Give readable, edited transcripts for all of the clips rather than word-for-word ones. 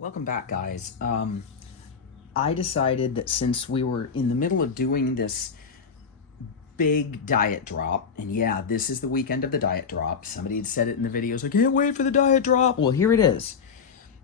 Welcome back, guys. I decided that since we were in the middle of doing this big diet drop, and yeah, this is the weekend of the diet drop. Somebody had said it in the videos, I can't wait for the diet drop. Well, here it is.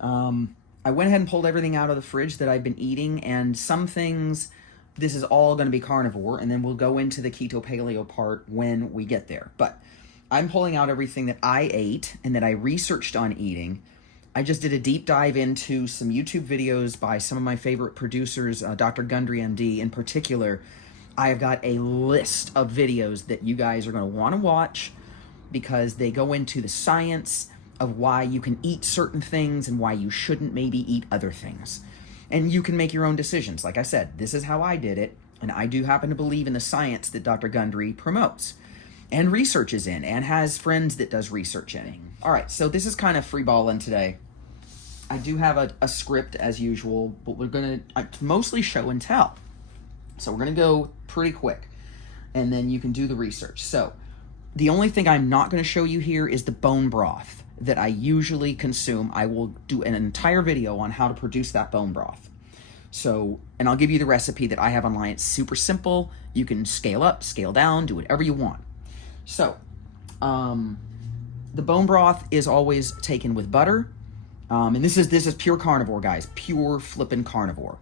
I went ahead and pulled everything out of the fridge that I've been eating, and some things, this is all going to be carnivore, and then we'll go into the keto paleo part when we get there. But I'm pulling out everything that I ate and that I researched on eating. I just did a deep dive into some YouTube videos by some of my favorite producers, Dr. Gundry MD in particular. I have got a list of videos that you guys are going to want to watch because they go into the science of why you can eat certain things and why you shouldn't maybe eat other things. And you can make your own decisions. Like I said, this is how I did it, and I do happen to believe in the science that Dr. Gundry promotes and researches in and has friends that does research in. All right, so this is kind of free balling today. I do have a script as usual, but we're going to mostly show and tell. So we're going to go pretty quick, and then you can do the research. So the only thing I'm not going to show you here is the bone broth that I usually consume. I will do an entire video on how to produce that bone broth. So, and I'll give you the recipe that I have online. It's super simple. You can scale up, scale down, do whatever you want. So, the bone broth is always taken with butter. And this is pure carnivore, guys. Pure flippin' carnivore.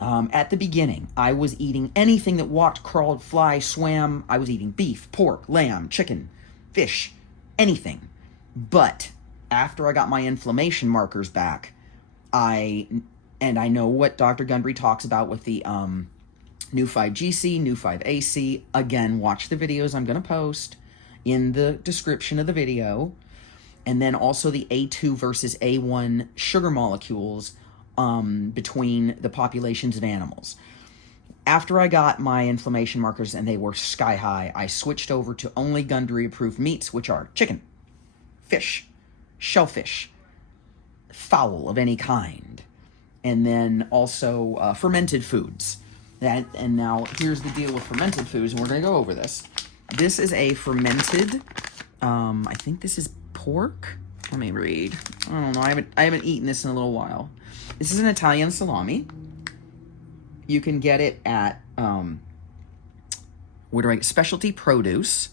At the beginning, I was eating anything that walked, crawled, fly, swam. I was eating beef, pork, lamb, chicken, fish, anything. But after I got my inflammation markers back, I know what Dr. Gundry talks about with the new 5GC, new 5AC. Again, watch the videos I'm going to post in the description of the video. And then also the A2 versus A1 sugar molecules between the populations of animals. After I got my inflammation markers and they were sky high, I switched over to only Gundry-approved meats, which are chicken, fish, shellfish, fowl of any kind, and then also fermented foods. And now here's the deal with fermented foods, and we're going to go over this. This is a fermented, I think this is pork. Let me read. I don't know. I haven't eaten this in a little while. This is an Italian salami. You can get it at specialty produce.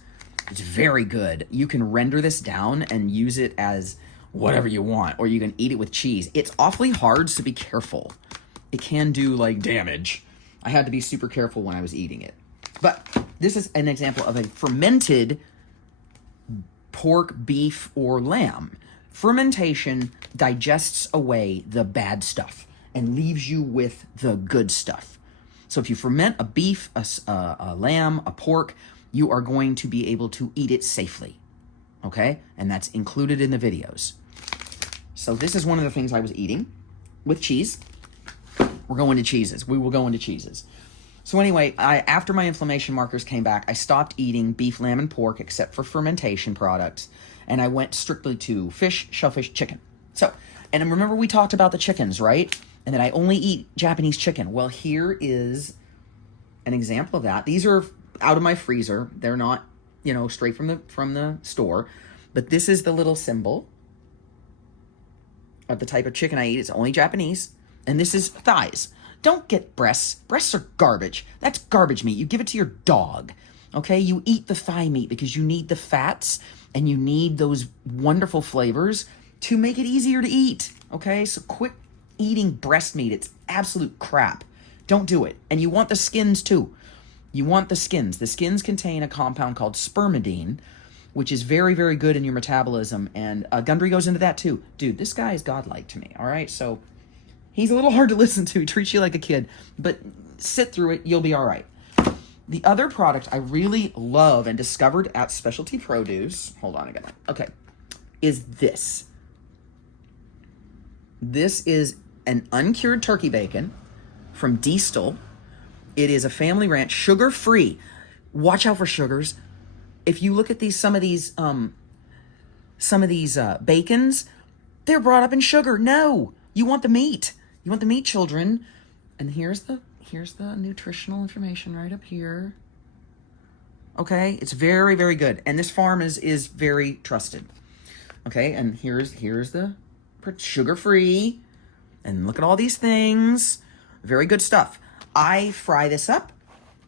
It's very good. You can render this down and use it as whatever you want, or you can eat it with cheese. It's awfully hard, so be careful. It can do like damage. I had to be super careful when I was eating it. But this is an example of a fermented pork, beef, or lamb. Fermentation digests away the bad stuff and leaves you with the good stuff. So if you ferment a beef, a lamb, a pork, you are going to be able to eat it safely, okay? And that's included in the videos. So this is one of the things I was eating with cheese. We're going to cheeses. We will go into cheeses. So anyway, after my inflammation markers came back, I stopped eating beef, lamb, and pork except for fermentation products, and I went strictly to fish, shellfish, chicken. So, and remember we talked about the chickens, right? And that I only eat Japanese chicken. Well, here is an example of that. These are out of my freezer. They're not, straight from the store, but this is the little symbol of the type of chicken I eat. It's only Japanese, and this is thighs. Don't get breasts. Breasts are garbage. That's garbage meat. You give it to your dog, okay? You eat the thigh meat because you need the fats and you need those wonderful flavors to make it easier to eat, okay? So quit eating breast meat. It's absolute crap. Don't do it. And you want the skins too. You want the skins. The skins contain a compound called spermidine, which is very, very good in your metabolism. And Gundry goes into that too. Dude, this guy is godlike to me, all right? So he's a little hard to listen to. He treats you like a kid, but sit through it. You'll be all right. The other product I really love and discovered at Specialty Produce, hold on, okay, is this. This is an uncured turkey bacon from Diestel. It is a family ranch, sugar-free. Watch out for sugars. If you look at some of these bacons, they're brought up in sugar. No, you want the meat. You want the meat, children. And here's the nutritional information right up here. Okay, it's very, very good. And this farm is very trusted. Okay, and here's the sugar-free. And look at all these things. Very good stuff. I fry this up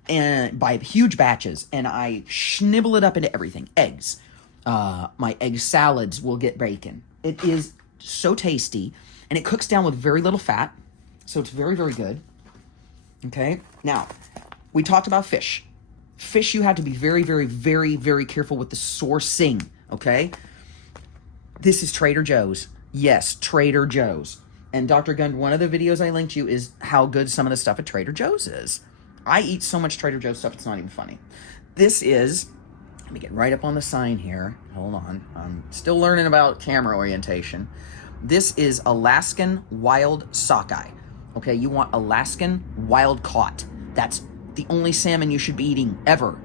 and by huge batches, and I schnibble it up into everything. Eggs. My egg salads will get bacon. It is so tasty, and it cooks down with very little fat, so it's very, very good. Okay, now, we talked about fish. Fish, you have to be very, very, very, very careful with the sourcing, okay? This is Trader Joe's. Yes, Trader Joe's. And Dr. Gundry, one of the videos I linked you is how good some of the stuff at Trader Joe's is. I eat so much Trader Joe's stuff, it's not even funny. This is, let me get right up on the sign here. Hold on. I'm still learning about camera orientation. This is Alaskan wild sockeye. Okay, you want Alaskan wild caught. That's the only salmon you should be eating ever.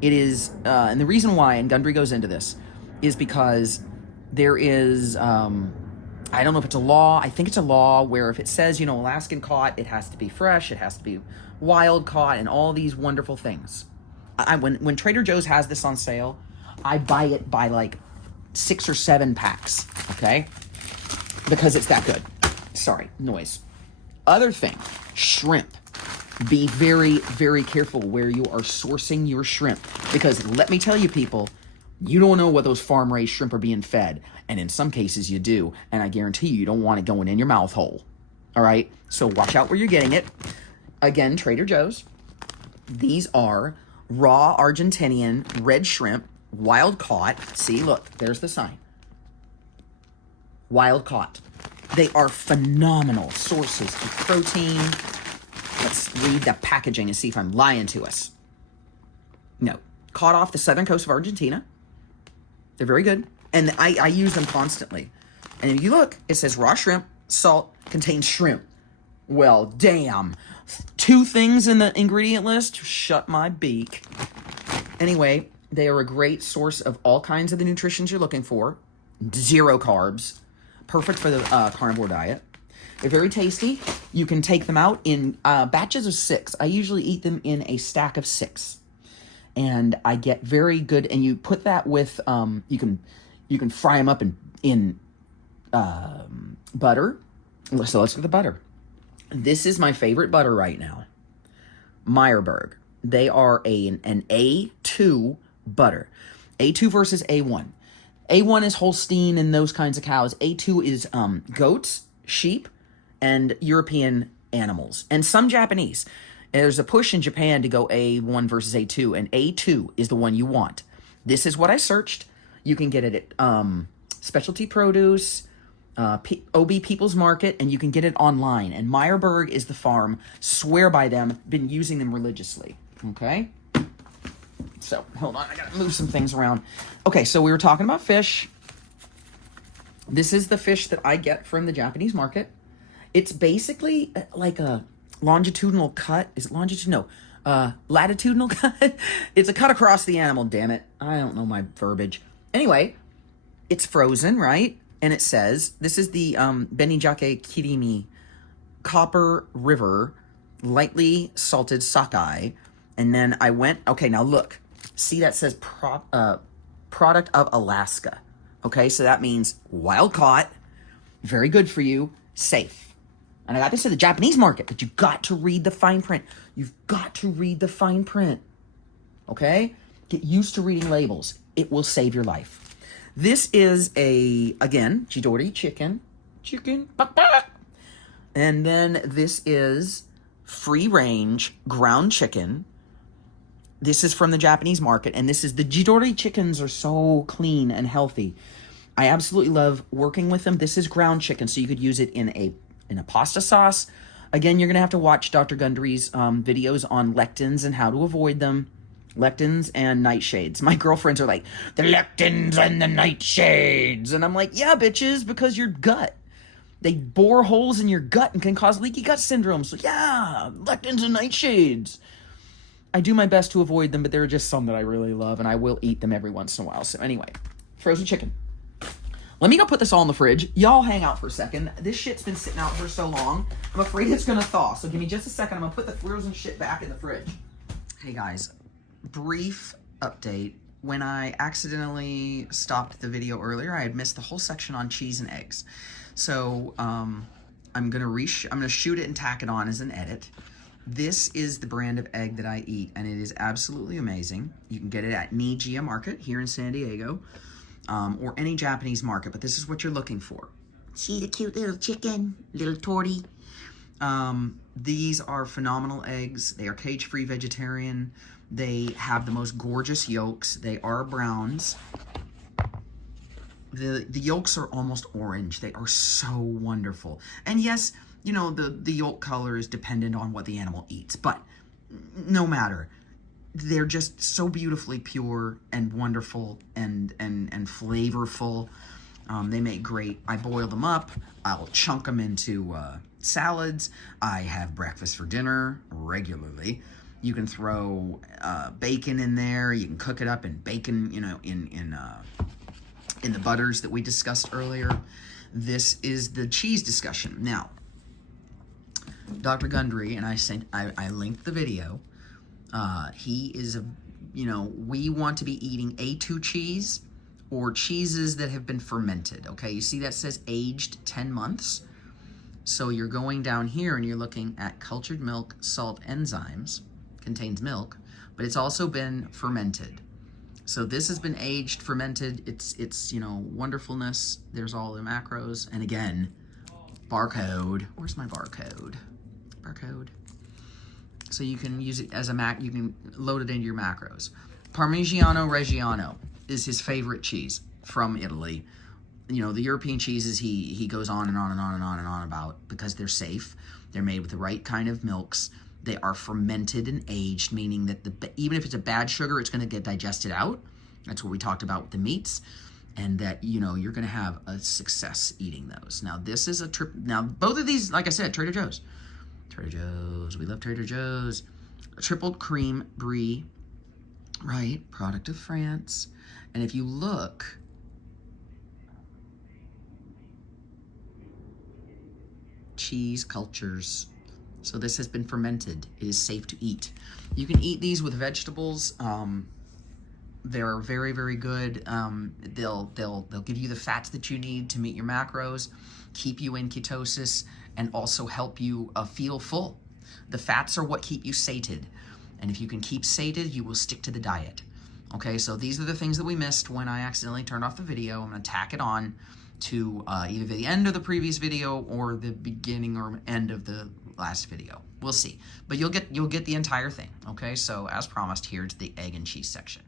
It is, and the reason why, and Gundry goes into this, is because there is, I don't know if it's a law. I think it's a law where if it says, you know, Alaskan caught, it has to be fresh, it has to be wild caught, and all these wonderful things. When Trader Joe's has this on sale, I buy it by like 6 or 7 packs, okay? Because it's that good. Sorry, noise. Other thing, shrimp. Be very, very careful where you are sourcing your shrimp. Because let me tell you, people, you don't know what those farm-raised shrimp are being fed. And in some cases you do. And I guarantee you don't want it going in your mouth hole. All right? So watch out where you're getting it. Again, Trader Joe's. These are raw Argentinian red shrimp, wild caught. See, look, there's the sign. Wild caught. They are phenomenal sources of protein. Let's read the packaging and see if I'm lying to us. No. Caught off the southern coast of Argentina. They're very good. And I use them constantly. And if you look, it says raw shrimp, salt, contains shrimp. Well, damn. 2 things in the ingredient list? Shut my beak. Anyway, they are a great source of all kinds of the nutritions you're looking for. 0 carbs. Perfect for the carnivore diet. They're very tasty. You can take them out in batches of 6. I usually eat them in a stack of 6. And I get very good, and you put that with, you can fry them up in butter. So let's get the butter. This is my favorite butter right now. Meyerberg. They are an A2 butter. A2 versus A1. A1 is Holstein and those kinds of cows. A2 is goats, sheep, and European animals. And some Japanese. There's a push in Japan to go A1 versus A2, and A2 is the one you want. This is what I searched. You can get it at Specialty Produce, OB People's Market, and you can get it online. And Meyerberg is the farm. Swear by them. Been using them religiously. Okay? So, hold on. I gotta move some things around. Okay, so we were talking about fish. This is the fish that I get from the Japanese market. It's basically like a longitudinal cut. Is it longitudinal? No. Latitudinal cut? It's a cut across the animal, damn it. I don't know my verbiage. Anyway, it's frozen, right? And it says, this is the Benijake Kirimi Copper River lightly salted sockeye. And then I went, okay, now look. See, that says product of Alaska. Okay, so that means wild caught, very good for you, safe. And I got this at the Japanese market, but you've got to read the fine print. You've got to read the fine print. Okay? Get used to reading labels. It will save your life. This is again, Gundry chicken. And then this is free range ground chicken. This is from the Japanese market, and this is the Gundry chickens are so clean and healthy. I absolutely love working with them. This is ground chicken, so you could use it in a pasta sauce. Again, you're going to have to watch Dr. Gundry's videos on lectins and how to avoid them. Lectins and nightshades. My girlfriends are like, the lectins and the nightshades. And I'm like, yeah, bitches, because your gut. They bore holes in your gut and can cause leaky gut syndrome. So yeah, lectins and nightshades. I do my best to avoid them, but there are just some that I really love, and I will eat them every once in a while. So anyway, frozen chicken. Let me go put this all in the fridge. Y'all hang out for a second. This shit's been sitting out for so long. I'm afraid it's going to thaw. So give me just a second. I'm going to put the frozen shit back in the fridge. Hey, guys. Brief update. When I accidentally stopped the video earlier, I had missed the whole section on cheese and eggs. So, I'm gonna shoot it and tack it on as an edit. This is the brand of egg that I eat, and it is absolutely amazing. You can get it at Nijia Market here in San Diego, or any Japanese market, but this is what you're looking for. See the cute little chicken, little torty. These are phenomenal eggs. They are cage-free vegetarian. They have the most gorgeous yolks. They are browns. The yolks are almost orange. They are so wonderful. And yes, you know, the yolk color is dependent on what the animal eats, but no matter. They're just so beautifully pure and wonderful and flavorful. They make great, I boil them up, I'll chunk them into salads. I have breakfast for dinner regularly. You can throw bacon in there. You can cook it up in bacon, you know, in the butters that we discussed earlier. This is the cheese discussion. Now, Dr. Gundry, and I linked the video. He is you know, we want to be eating A2 cheese or cheeses that have been fermented, okay? You see that says aged 10 months? So you're going down here and you're looking at cultured milk, salt, enzymes, contains milk, but it's also been fermented. So this has been aged, fermented. It's you know, wonderfulness. There's all the macros. And again, barcode. Where's my barcode? Barcode. So you can use it as a you can load it into your macros. Parmigiano Reggiano is his favorite cheese from Italy. You know, the European cheeses he goes on and on and on and on and on about because they're safe. They're made with the right kind of milks. They are fermented and aged, meaning that even if it's a bad sugar, it's going to get digested out. That's what we talked about with the meats, and that, you know, you're going to have a success eating those. Now, this is now, both of these, like I said, Trader Joe's. Trader Joe's, we love Trader Joe's. A triple cream brie, right? Product of France. And if you look, cheese cultures. So this has been fermented. It is safe to eat. You can eat these with vegetables. They're very, very good. They'll give you the fats that you need to meet your macros, keep you in ketosis, and also help you feel full. The fats are what keep you sated. And if you can keep sated, you will stick to the diet. Okay, so these are the things that we missed when I accidentally turned off the video. I'm gonna tack it on to either the end of the previous video or the beginning or end of the last video. We'll see. But you'll get the entire thing. Okay, so as promised, here's the egg and cheese section.